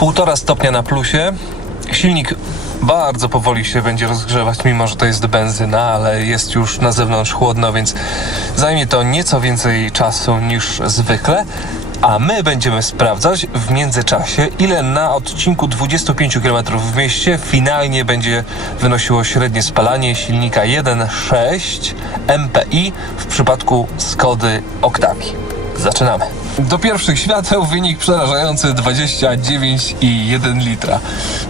1,5 stopnia na plusie. Silnik bardzo powoli się będzie rozgrzewać, mimo że to jest benzyna, ale jest już na zewnątrz chłodno, więc zajmie to nieco więcej czasu niż zwykle. A my będziemy sprawdzać w międzyczasie, ile na odcinku 25 km w mieście finalnie będzie wynosiło średnie spalanie silnika 1.6 MPI w przypadku Skody Octavii. Zaczynamy. Do pierwszych świateł wynik przerażający 29,1 litra.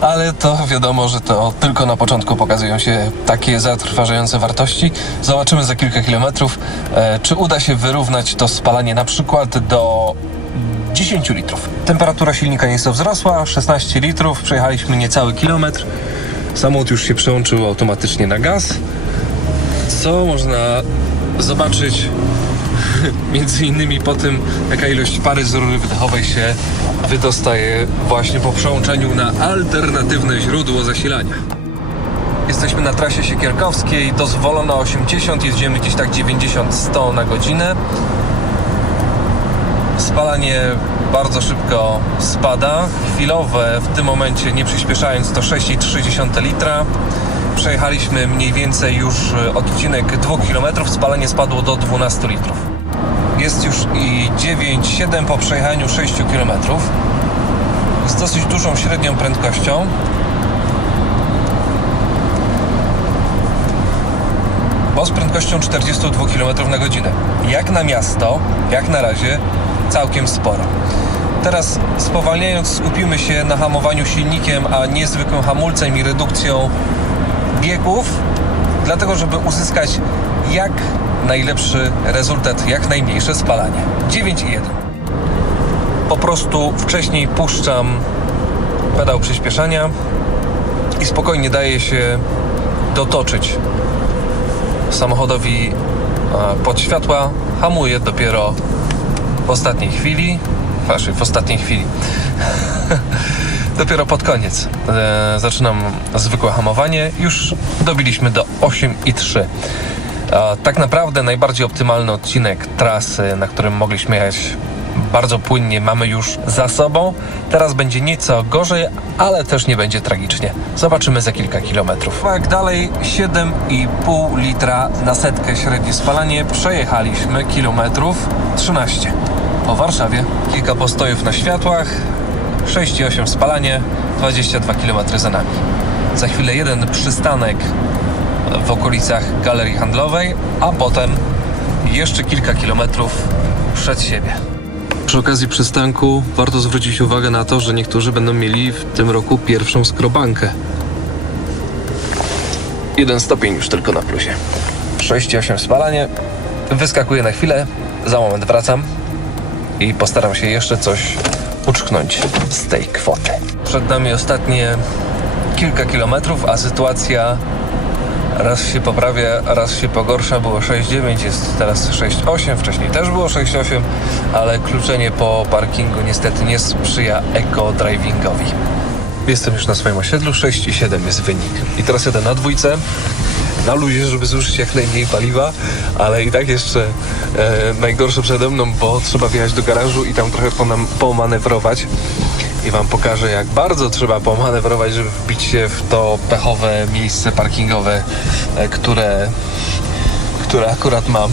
Ale to wiadomo, że to tylko na początku pokazują się takie zatrważające wartości. Zobaczymy za kilka kilometrów, e, czy uda się wyrównać to spalanie na przykład do 10 litrów. Temperatura silnika nieco wzrosła, 16 litrów, przejechaliśmy niecały kilometr. Samochód już się przełączył automatycznie na gaz. Co można zobaczyć między innymi po tym, jaka ilość pary z rury wydechowej się wydostaje właśnie po przełączeniu na alternatywne źródło zasilania. Jesteśmy na trasie Siekierkowskiej, dozwolono 80, jedziemy gdzieś tak 90-100 na godzinę. Spalanie bardzo szybko spada. Chwilowe w tym momencie, nie przyspieszając, to 6,3 litra. Przejechaliśmy mniej więcej już odcinek 2 km, spalanie spadło do 12 litrów. Jest już i 9,7 po przejechaniu 6 km. Z dosyć dużą średnią prędkością. bo z prędkością 42 km na godzinę. Jak na miasto, jak na razie, całkiem sporo. Teraz spowalniając skupimy się na hamowaniu silnikiem, a nie zwykłym hamulcem i redukcją biegów, dlatego żeby uzyskać jak najlepszy rezultat, jak najmniejsze spalanie. 9,1. Po prostu wcześniej puszczam pedał przyspieszania i spokojnie daje się dotoczyć samochodowi e, pod światła, hamuje dopiero w ostatniej chwili, znaczy w ostatniej chwili, dopiero pod koniec e, zaczynam zwykłe hamowanie, już dobiliśmy do 8,3. Tak naprawdę najbardziej optymalny odcinek trasy, na którym mogliśmy jechać bardzo płynnie mamy już za sobą. Teraz będzie nieco gorzej, ale też nie będzie tragicznie. Zobaczymy za kilka kilometrów. Jak dalej 7,5 litra na setkę średnie spalanie. Przejechaliśmy kilometrów 13. Po Warszawie kilka postojów na światłach, 6,8 spalanie, 22 km za nami. Za chwilę jeden przystanek w okolicach galerii handlowej, a potem jeszcze kilka kilometrów przed siebie. Przy okazji przystanku warto zwrócić uwagę na to, że niektórzy będą mieli w tym roku pierwszą skrobankę. Jeden stopień już tylko na plusie. 6,8 spalanie. Wyskakuję na chwilę, za moment wracam i postaram się jeszcze coś uczknąć z tej kwoty. Przed nami ostatnie kilka kilometrów, a sytuacja raz się poprawia, raz się pogorsza. Było 6,9, jest teraz 6,8. Wcześniej też było 6,8, ale kluczenie po parkingu niestety nie sprzyja eco-drivingowi. Jestem już na swoim osiedlu, 6,7 jest wynik. I teraz jadę na dwójce, na luzie, żeby zużyć jak najmniej paliwa, ale i tak jeszcze e, najgorsze przede mną, bo trzeba wjechać do garażu i tam trochę ponam, pomanewrować. I wam pokażę, jak bardzo trzeba pomanewrować, żeby wbić się w to pechowe miejsce parkingowe, e, które, które akurat mam.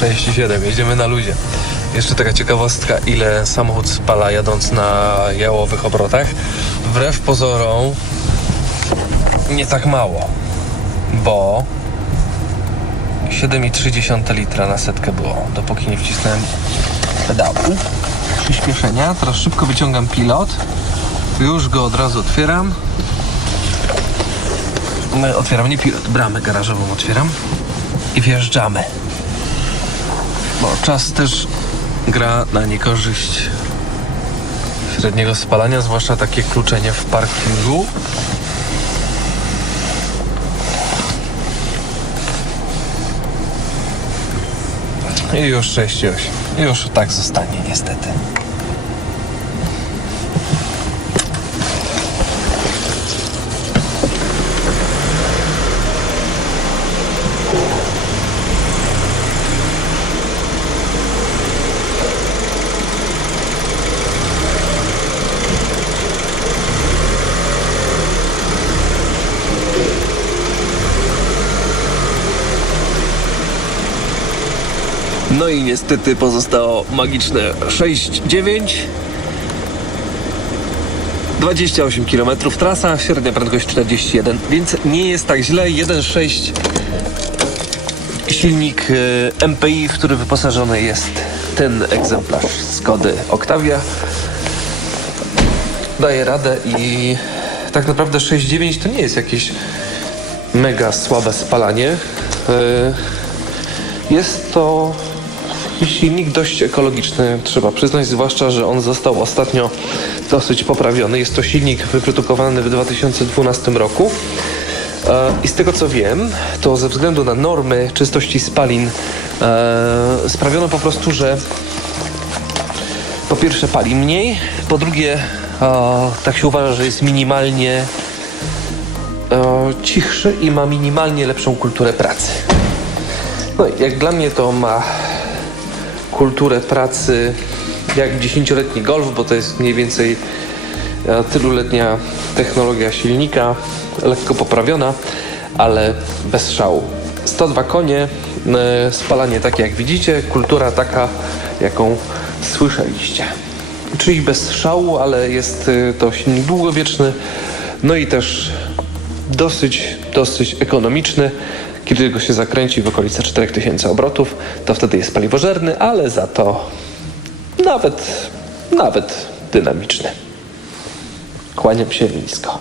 6,7, jedziemy na luzie. Jeszcze taka ciekawostka, ile samochód spala jadąc na jałowych obrotach. Wbrew pozorom nie tak mało, bo 7,3 litra na setkę było, dopóki nie wcisnąłem pedału przyspieszenia. Teraz szybko wyciągam pilot. Już go od razu otwieram. No, Otwieram nie pilot, bramę garażową otwieram i wjeżdżamy. Bo czas też gra na niekorzyść średniego spalania, zwłaszcza takie kluczenie w parkingu. I już 6,8. Już tak zostanie niestety. No i niestety pozostało magiczne 6-9. 28 km trasa, średnia prędkość 41, więc nie jest tak źle. 1.6 silnik e, MPI, w który wyposażony jest ten egzemplarz Skody Octavia. Daje radę i tak naprawdę 6.9 to nie jest jakieś mega słabe spalanie. E, Jest to silnik dość ekologiczny, trzeba przyznać, zwłaszcza, że on został ostatnio dosyć poprawiony. Jest to silnik wyprodukowany w 2012 roku. E, I z tego co wiem, to ze względu na normy czystości spalin e, sprawiono po prostu, że po pierwsze pali mniej, po drugie e, tak się uważa, że jest minimalnie cichszy i ma minimalnie lepszą kulturę pracy. No i jak dla mnie to ma kulturę pracy jak dziesięcioletni Golf, bo to jest mniej więcej tyluletnia technologia silnika, lekko poprawiona, ale bez szału. 102 konie, e, spalanie takie jak widzicie, kultura taka jaką słyszeliście. Czyli bez szału, ale jest e, to silnik długowieczny, no i też dosyć, dosyć ekonomiczny. Kiedy go się zakręci w okolice 4000 obrotów, to wtedy jest paliwożerny, ale za to nawet, nawet dynamiczny. Kłaniam się nisko.